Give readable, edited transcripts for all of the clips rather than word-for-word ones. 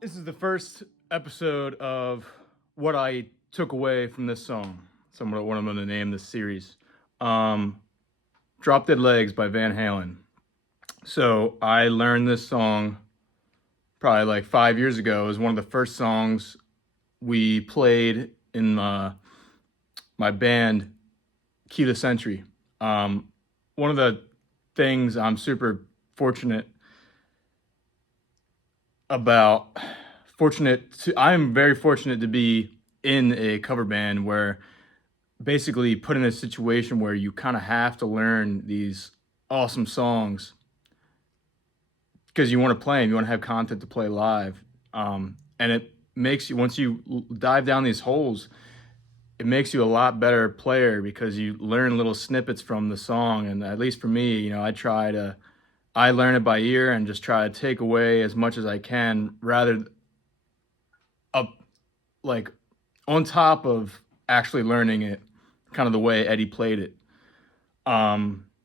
This is the first episode of what I took away from this song. So what I'm going to name this series. Drop Dead Legs by Van Halen. So I learned this song probably like 5 years ago. It was one of the first songs we played in my band, Key to Century. One of the things I'm super fortunate about, I'm very fortunate to be in a cover band where basically put in a situation where you kind of have to learn these awesome songs because you want to play them, you want to have content to play live. And it makes you, once you dive down these holes, it makes you a lot better player because you learn little snippets from the song. And at least for me, I learn it by ear and just try to take away as much as I can rather up like on top of actually learning it kind of the way Eddie played it.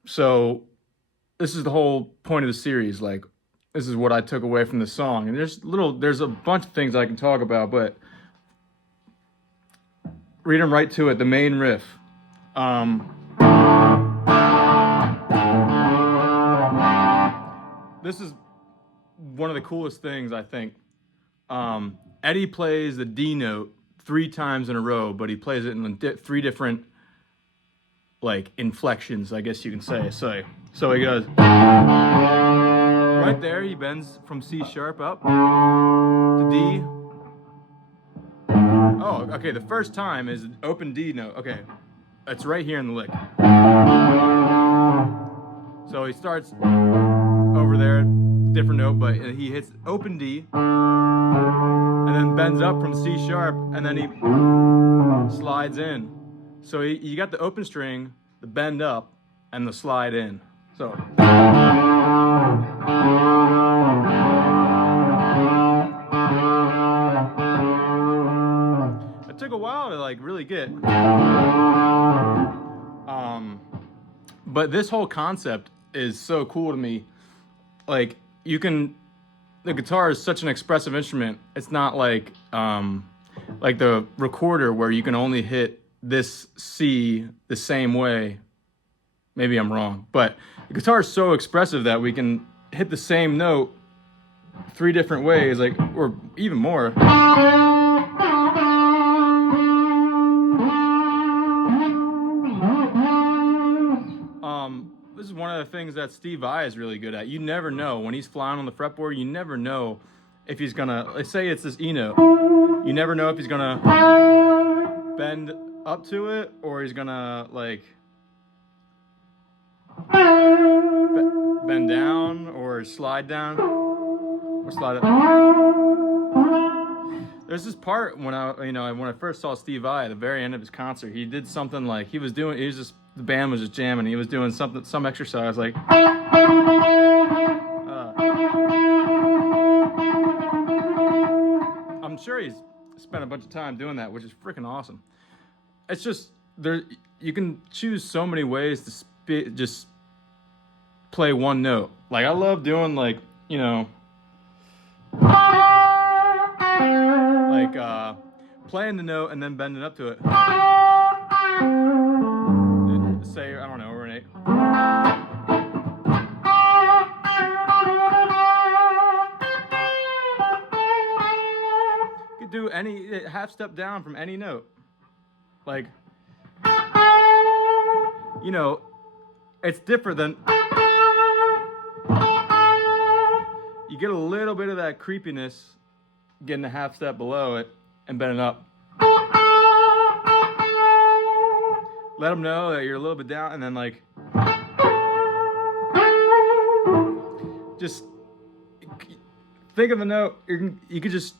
So this is the whole point of the series. Like, this is what I took away from the song. And there's a bunch of things I can talk about, but read them right to it. The main riff. This is one of the coolest things, I think. Eddie plays the D note 3 times in a row, but he plays it in 3 different like inflections, I guess you can say. So he goes right there. He bends from C sharp up to D. Oh, okay. The first time is an open D note. Okay, it's right here in the lick. So he starts over there, different note, but he hits open D, and then bends up from C sharp, and then he slides in. So you got the open string, the bend up, and the slide in. So it took a while to like really get. But this whole concept is so cool to me. Like, the guitar is such an expressive instrument. It's not like the recorder where you can only hit this C the same way. Maybe I'm wrong, but the guitar is so expressive that we can hit the same note 3 different ways, like, or even more. This is one of the things that Steve Vai is really good at. You never know when he's flying on the fretboard. You never know if he's gonna, let's say it's this E note. You never know if he's gonna bend up to it or he's gonna like bend down or slide down or slide up. There's this part when I first saw Steve Vai at the very end of his concert, he did something like the band was just jamming. He was doing some exercise like. I'm sure he's spent a bunch of time doing that, which is freaking awesome. It's just you can choose so many ways to just play one note. Like, I love doing playing the note and then bending up to it. Say, I don't know, we're an 8. You could do any half step down from any note. Like, it's different than. You get a little bit of that creepiness getting a half step below it and bending up. Let them know that you're a little bit down, and then like just think of the note. You could just.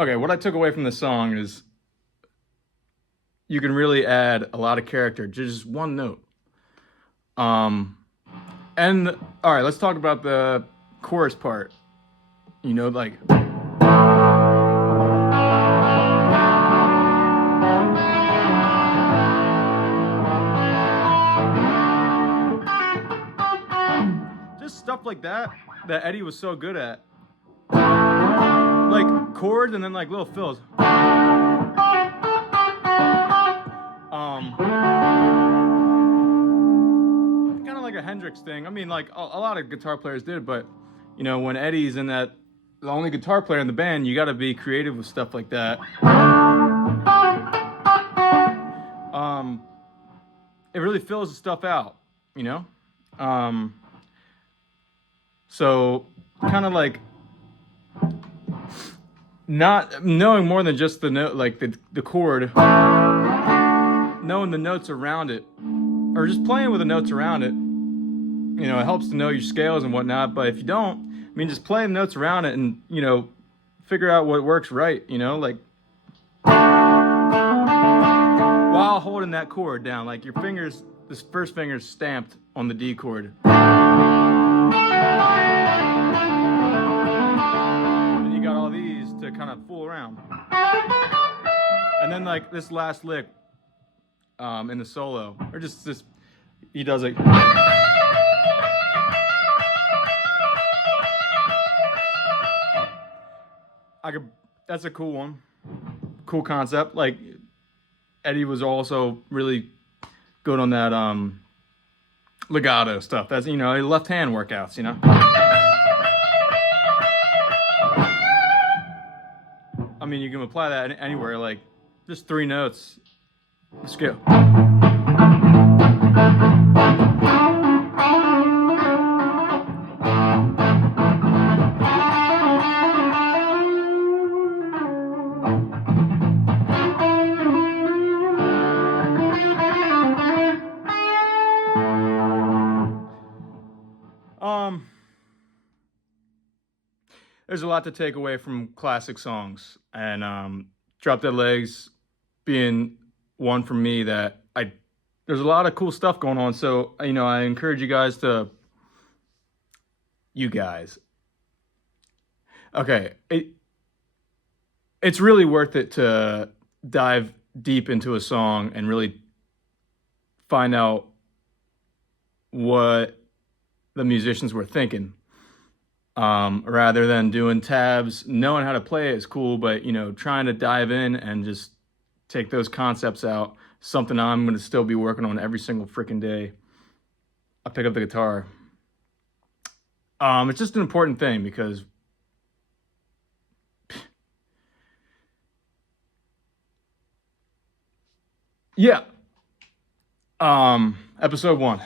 Okay, what I took away from the song is you can really add a lot of character to just one note. And all right, let's talk about the chorus part. Like. Stuff like that Eddie was so good at. like chords and then like little fills. Kind of like a Hendrix thing. I mean, like a lot of guitar players did, but you know, when Eddie's in that, the only guitar player in the band, you got to be creative with stuff like that. It really fills the stuff out, you know. So kind of like not knowing more than just the note, like the chord, knowing the notes around it, or just playing with the notes around it. You know, it helps to know your scales and whatnot. But if you don't, I mean, just play the notes around it and, you know, figure out what works right, you know, like while holding that chord down, like your fingers, this first finger's stamped on the D chord. And you got all these to kind of fool around. And then like this last lick in the solo, or just this, he does it. That's a cool one. Cool concept. Like Eddie was also really good on that legato stuff. That's, you know, left hand workouts, you know. I mean, you can apply that anywhere, like just 3 notes. Let's go. There's a lot to take away from classic songs, and Drop Dead Legs being one for me that there's a lot of cool stuff going on. So, you know, I encourage you guys to, okay, it's really worth it to dive deep into a song and really find out what the musicians were thinking. Rather than doing tabs, knowing how to play it is cool, but you know, trying to dive in and just take those concepts out, something I'm going to still be working on every single freaking day I pick up the guitar. It's just an important thing because yeah. Episode 1.